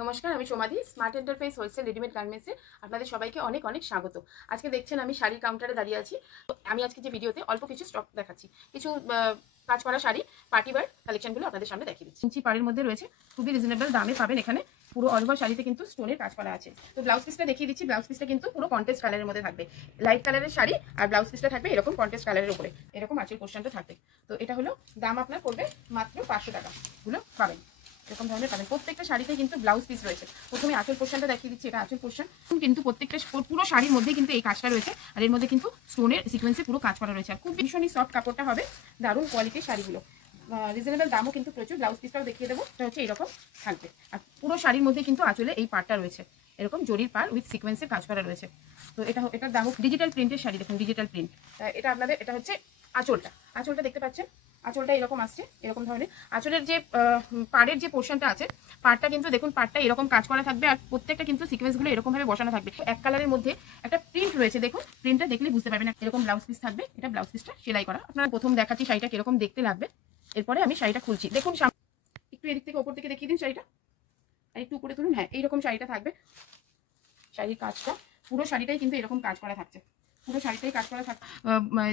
নমস্কার, আমি সোমাদি smart enterprise wholesale readymade গার্মেন্টসে আপনাদের সবাইকে অনেক অনেক স্বাগত। আজকে দেখছেন আমি শাড়ির কাউন্টারে দাঁড়িয়ে আছি। আমি আজকে যে ভিডিওতে অল্প কিছু স্টক দেখাচ্ছি, কিছু কাজ করা শাড়ি পার্টি ওয়্যার কালেকশনগুলো আপনাদের সামনে দেখিয়ে দিচ্ছি। ইঞ্চি পাড়ের মধ্যে রয়েছে, খুবই রিজনেবল দামে পাবেন এখানে। পুরো অল ওভার শাড়িতে কিন্তু স্টোনের কাজ করা আছে। তো ব্লাউজ পিসটা দেখিয়ে দিচ্ছি। ব্লাউজ পিসটা কিন্তু পুরো কন্ট্রাস্ট কালারের মধ্যে থাকবে, লাইট কালারের শাড়ি, আর ব্লাউজ পিসটা থাকবে এরকম কন্ট্রাস্ট কালারের উপরে, এরকম আঁচল পোর্শনটা থাকবে। তো এটা হলো দাম আপনার পড়বে মাত্র 500 টাকা। গুলো পাবেন এরকম ধরনের পাবেন। প্রত্যেকটা শাড়িতে কিন্তু ব্লাউজ পিস রয়েছে। প্রথমে আঁচল পোর্শনটা দেখিয়ে দিচ্ছি, এটা আঁচল পোর্শন। কিন্তু প্রত্যেকটা পুরো শাড়ির মধ্যে কিন্তু এই কাজটা রয়েছে, আর এর মধ্যে কিন্তু স্টোনের সিকোয়েন্সে পুরো কাজ করা রয়েছে। আর খুব ভীষণই সফট কাপড়টা হবে, দারুণ কোয়ালিটির শাড়িগুলো, রিজনেবল দামও কিন্তু প্রচুর। ব্লাউজ পিসটাও দেখিয়ে দেবো, এটা হচ্ছে এরকম থাকবে। আর পুরো শাড়ির মধ্যে কিন্তু আঁচলে এই পার্টটা রয়েছে, এরকম জরির পার উইথ সিকোয়েন্সের কাজ করা রয়েছে। তো এটার দামও ডিজিটাল প্রিন্টের শাড়ি, দেখুন ডিজিটাল প্রিন্ট। এটা আপনাদের, এটা হচ্ছে আঁচলটা দেখতে পাচ্ছেন। আঁচলটা এরকম আসছে, এরকম ধরনের। আঁচলের যে পাড়ের যে পোর্শনটা আছে, পাড়টা কিন্তু দেখুন, পাড়টা এরকম কাজ করা থাকবে, আর প্রত্যেকটা কিন্তু সিকোয়েন্সগুলো এরকম ভাবে বসানো থাকবে। এক কালারের মধ্যে একটা প্রিন্ট রয়েছে, দেখুন প্রিন্টটা দেখলে বুঝতে পারবেন। এরকম ব্লাউজ পিস থাকবে, এটা ব্লাউজ পিসটা সেলাই করা। আপনারা প্রথম দেখাচ্ছি শাড়িটা কিরকম দেখতে লাগবে, এরপরে আমি শাড়িটা খুলছি। দেখুন একটু এদিক থেকে ওপর থেকে দেখিয়ে দিন শাড়িটা, আর একটু উপরে তুলুন। হ্যাঁ, এইরকম শাড়িটা থাকবে। শাড়ির কাজটা, পুরো শাড়িটাই কিন্তু এরকম কাজ করা থাকছে, পুরো শাড়িটাই কাজ করা থাকছে।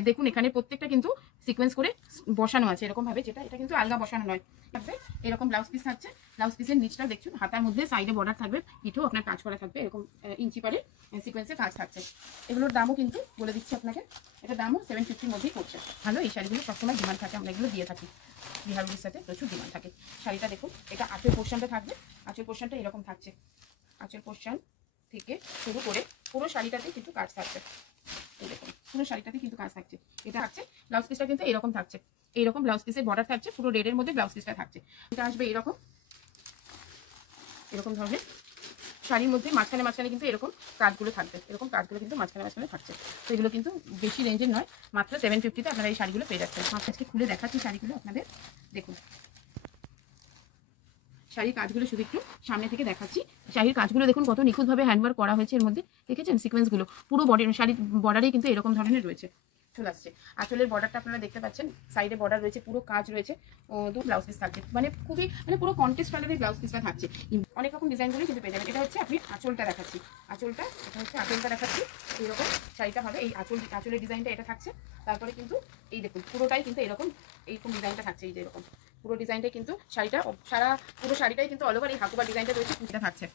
দেখুন এখানে প্রত্যেকটা কিন্তু সিকোয়েন্স করে বসানো আছে এরকম ভাবে, এটা কিন্তু আলগা বসানো নয়। থাকবে এরকম ব্লাউজ পিস থাকছে। ব্লাউজ পিসের নিচটা দেখুন, হাতার মধ্যে সাইডে বর্ডার থাকবে, পিঠেও আপনার কাজ করা থাকবে, এরকম ইঞ্চি পারে সিকোয়েন্সে কাজ থাকছে। এগুলোর দামও কিন্তু বলে দিচ্ছি আপনাকে, এটা দামও 750 মধ্যেই পড়ছে। ভালো, এই শাড়িগুলো সবসময় ডিমান্ড থাকে, আমরা এগুলো দিয়ে থাকি, বিহারগুলির সাথে প্রচুর ডিমান্ড থাকে। শাড়িটা দেখুন, এটা আঁচল পোর্শনটা থাকবে। আঁচল পোর্শনটা এরকম থাকছে, আঁচল পোর্শন থেকে শুরু করে পুরো শাড়িটাতে কিন্তু কাজ থাকছে। এই দেখুন, পুরো শাড়িটাতে কিন্তু কাজ থাকছে। এটা থাকছে ব্লাউজ পিসটা কিন্তু এরকম থাকছে, এইরকম ব্লাউজ পিসের বর্ডার থাকছে, পুরো রেডের মধ্যে ব্লাউজ পিসটা থাকছে। এটা আসবে এরকম ধরনের শাড়ির মধ্যে মাঝখানে কিন্তু এরকম কাজগুলো থাকবে, এরকম কাজগুলো কিন্তু মাঝখানে থাকছে। তো এগুলো কিন্তু বেশি রেঞ্জের নয়, মাত্র 750-তে আপনারা এই শাড়িগুলো পেয়ে যাচ্ছেন। আজকে খুলে দেখাচ্ছি শাড়িগুলো আপনাদের। দেখুন শাড়ির কাজগুলো শুধু একটু সামনে থেকে দেখাচ্ছি। শাড়ির কাজগুলো দেখুন কত নিখুঁতভাবে হ্যান্ডওয়ার্ক করা হয়েছে। এর মধ্যে দেখেছেন সিকোয়েন্সগুলো, পুরো শাড়ির বর্ডারেই কিন্তু এরকম ধরনের রয়েছে, চলে আসছে। আঁচলের বর্ডারটা আপনারা দেখতে পাচ্ছেন, সাইডে বর্ডার রয়েছে, পুরো কাজ রয়েছে। দু ব্লাউজ পিস থাকছে, মানে খুবই পুরো কন্ট্রাস্ট কালারের ব্লাউজ পিসটা থাকছে। অনেক রকম ডিজাইনগুলো কিন্তু পেয়ে যাবেন। এটা হচ্ছে আপনি আঁচলটা দেখাচ্ছি, আঁচলটা দেখাচ্ছি। এইরকম শাড়িটা হবে, এই আঁচলের ডিজাইনটা এটা থাকছে। তারপরে কিন্তু এই দেখুন পুরোটাই কিন্তু এইরকম ডিজাইনটা থাকছে, এই যে এরকম পুরো ডিজাইনটাই কিন্তু শাড়িটা, পুরো শাড়িটাই কিন্তু অল ওভার এই হাকুবা ডিজাইনটা রয়েছে, এটা থাকছে।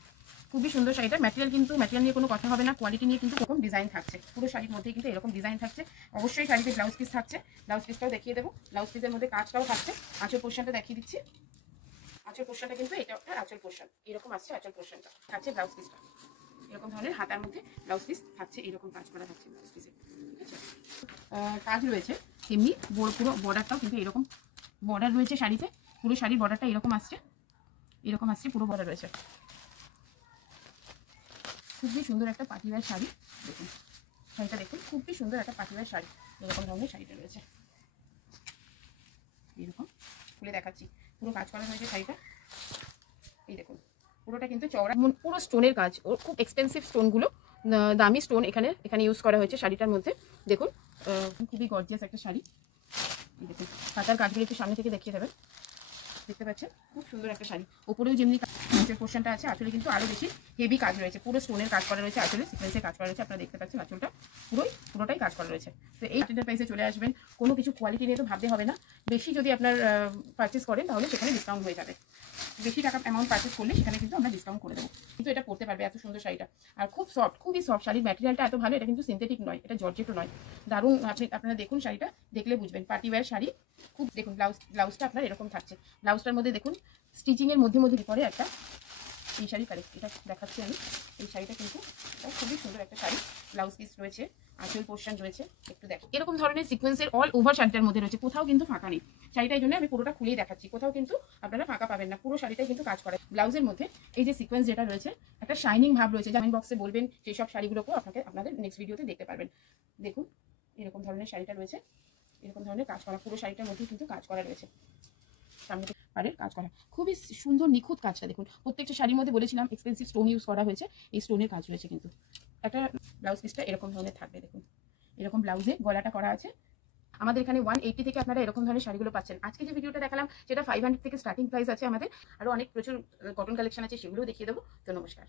খুবই সুন্দর শাড়িটা। ম্যাটেরিয়াল নিয়ে কোনো কথা হবে না, কোয়ালিটি নিয়ে কিন্তু এরকম ডিজাইন থাকছে। পুরো শাড়ির মধ্যে কিন্তু এরকম ডিজাইন থাকছে। অবশ্যই শাড়িতে ব্লাউজ পিস থাকছে, ব্লাউজ পিসটাও দেখিয়ে দেবো। ব্লাউজ পিসের মধ্যে কাজটাও থাকছে। আঁচল পোর্শনটা দেখিয়ে দিচ্ছি। আঁচল পোর্শনটা কিন্তু এটা একটা আঁচল পোর্শন, এরকম আসছে আঁচল পোর্শনটা থাকছে। ব্লাউজ পিসটা এরকম ধরনের হাতার মধ্যে ব্লাউজ পিস থাকছে, এরকম কাজ করা থাকছে ব্লাউজ পিসে, ঠিক আছে। কাজ রয়েছে তেমনি পুরো বর্ডারটাও কিন্তু এরকম বর্ডার রয়েছে শাড়িতে। পুরো শাড়ির বর্ডারটা এরকম আসছে, পুরো বর্ডার রয়েছে। খুবই সুন্দর একটা পাটিওয়ার শাড়ি। দেখুন শাড়িটা, দেখুন খুবই সুন্দর একটা পাটিওয়ার শাড়ি, এরকম ধরনের শাড়িটা রয়েছে। এরকম খুলে দেখাচ্ছি, পুরো কাজ করা হয়েছে শাড়িটা। এই দেখুন পুরোটা কিন্তু চওড়া, পুরো স্টোনের কাজ। ওর খুব এক্সপেন্সিভ স্টোনগুলো, দামি স্টোন এখানে ইউজ করা হয়েছে শাড়িটার মধ্যে। দেখুন খুবই গর্জিয়াস একটা শাড়ি। দেখুন হাতার কাজগুলো একটু সামনে থেকে দেখিয়ে দেবেন, দেখতে পাচ্ছেন খুব সুন্দর একটা শাড়ি। ওপরেও যেমনি নিচের পোর্শনটা আছে, আঁচলে কিন্তু আরো বেশি হেভি কাজ রয়েছে, পুরো স্টোনের কাজ করা রয়েছে, আঁচলে সিকোয়েন্সের কাজ করা রয়েছে। আপনারা দেখতে পাচ্ছেন আঁচলটা পুরোটাই কাজ করা রয়েছে। তো এই প্রাইসে চলে আসবেন। কোনো কিছু কোয়ালিটি নিয়ে তো ভাবতে হবে না। বেশি যদি আপনার পারচেস করেন তাহলে সেখানে ডিসকাউন্ট হয়ে যাবে। বেশি টাকা অ্যামাউন্ট পারচেস করলে সেখানে কিন্তু আমরা ডিসকাউন্ট করে দেবো। কিন্তু এটা পড়তে পারবে এত সুন্দর শাড়িটা, আর খুবই সফট শাড়ির ম্যাটেরিয়ালটা এত ভালো। এটা কিন্তু সিনথেটিক নয়, এটা জর্জেটও নয়, দারুণ। আপনারা দেখুন শাড়িটা, দেখলে বুঝবেন পার্টি ওয়্যার শাড়ি। খুব দেখুন ব্লাউজটা আপনার এরকম থাকছে। ব্লাউজটার মধ্যে দেখুন স্টিচিং এর মধ্যে পরে একটা এই শাড়ি কালেক্ট, এটা দেখাচ্ছি আমি। এই শাড়িটা কিন্তু খুবই সুন্দর একটা শাড়ি, ব্লাউজ পিস রয়েছে, আঁচল পোর্শন রয়েছে। একটু দেখো এরকম ধরনের সিকোয়েন্সের অল ওভার শাড়িটার মধ্যে রয়েছে, কোথাও কিন্তু ফাঁকা নেই। শাড়িটার জন্য আমি পুরোটা খুলেই দেখাচ্ছি, কোথাও কিন্তু আপনারা ফাঁকা পাবেন না। পুরো শাড়িটাই কিন্তু কাজ করে। ব্লাউজের মধ্যে এই যে সিকোয়েন্স যেটা রয়েছে, একটা শাইনিং ভাব রয়েছে। কমেন্ট বক্সে বলবেন, সেই সব শাড়িগুলোকেও আপনাদের নেক্সট ভিডিওতে দেখতে পারবেন। দেখুন এরকম ধরনের শাড়িটা রয়েছে, এরকম ধরনের কাজ করা, পুরো শাড়িটার মধ্যে কিন্তু কাজ করা রয়েছে। সামনে পাড়ের কাজ করা খুবই সুন্দর নিখুঁত কাজটা দেখুন। প্রত্যেকটা শাড়ির মধ্যে বলেছিলাম এক্সপেন্সিভ স্টোন ইউজ করা হয়েছে, এই স্টোনের কাজ রয়েছে। কিন্তু একটা ব্লাউজ পিসটা এরকম ধরনের থাকবে, দেখুন এরকম ব্লাউজে গলাটা করা আছে, আমাদের এখানে 180 থেকে আপনারা এরকম ধরনের শাড়িগুলো পাচ্ছেন। আজকে যে ভিডিওটা দেখালাম সেটা 500 থেকে স্টার্টিং প্রাইস আছে আমাদের। আরও অনেক প্রচুর কটন কালেকশন আছে, সেগুলোও দেখিয়ে দেবো। তো নমস্কার।